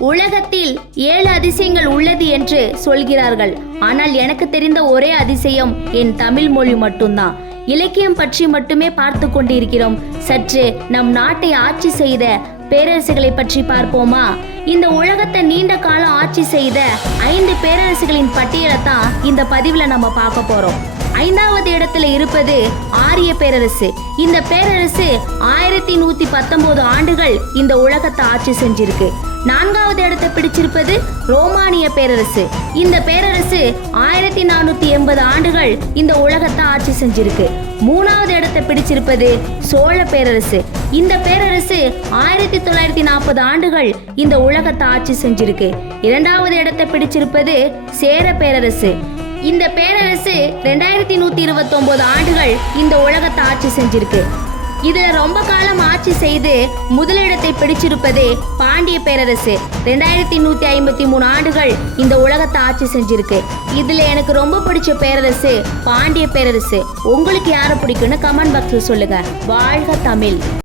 உலகத்தில் 7 அதிசயங்கள் உள்ளது என்று சொல்கிறார்கள். ஆனால் எனக்கு தெரிந்த ஒரே அதிசயம் என் தமிழ் மொழி மட்டும்தான். இலக்கியம் பற்றி மட்டுமே பார்த்து கொண்டிருக்கிறோம். சற்று நம் நாட்டை ஆட்சி செய்த பேரரசுகளை பற்றி பார்ப்போமா? இந்த உலகத்தை நீண்ட காலம் ஆட்சி செய்த 5 பேரரசுகளின் பட்டியலை தான் இந்த பதிவுல நம்ம பார்க்க போறோம். 5வது இடத்துல இருப்பது ஆரிய பேரரசு. இந்த பேரரசு 1119 ஆண்டுகள் இந்த உலகத்தை ஆட்சி செஞ்சிருக்கு. 4வது இடத்தை பிடிச்சிருப்பது ரோமானிய பேரரசு. இந்த பேரரசு 1480 ஆண்டுகள் இந்த உலகத்தை ஆட்சி செஞ்சிருக்கு. 3வது இடத்தை பிடிச்சிருப்பது சோழ பேரரசு. இந்த பேரரசு 1940 ஆண்டுகள் இந்த உலகத்தை ஆட்சி செஞ்சிருக்கு. 2வது இடத்தை பிடிச்சிருப்பது சேர பேரரசு. இந்த பேரரசு 2129 ஆண்டுகள் இந்த உலகத்தை ஆட்சி செஞ்சிருக்கு. இதுல ரொம்ப காலம் ஆட்சி செய்து முதலிடத்தை பிடிச்சிருப்பது பாண்டிய பேரரசு. 2153 ஆண்டுகள் இந்த உலகத்தை ஆட்சி செஞ்சிருக்கு. இதுல எனக்கு ரொம்ப பிடிச்ச பேரரசு பாண்டிய பேரரசு. உங்களுக்கு யாரை பிடிக்கும்னு கமெண்ட் பாக்ஸ்ல சொல்லுங்க. வாழ்க தமிழ்.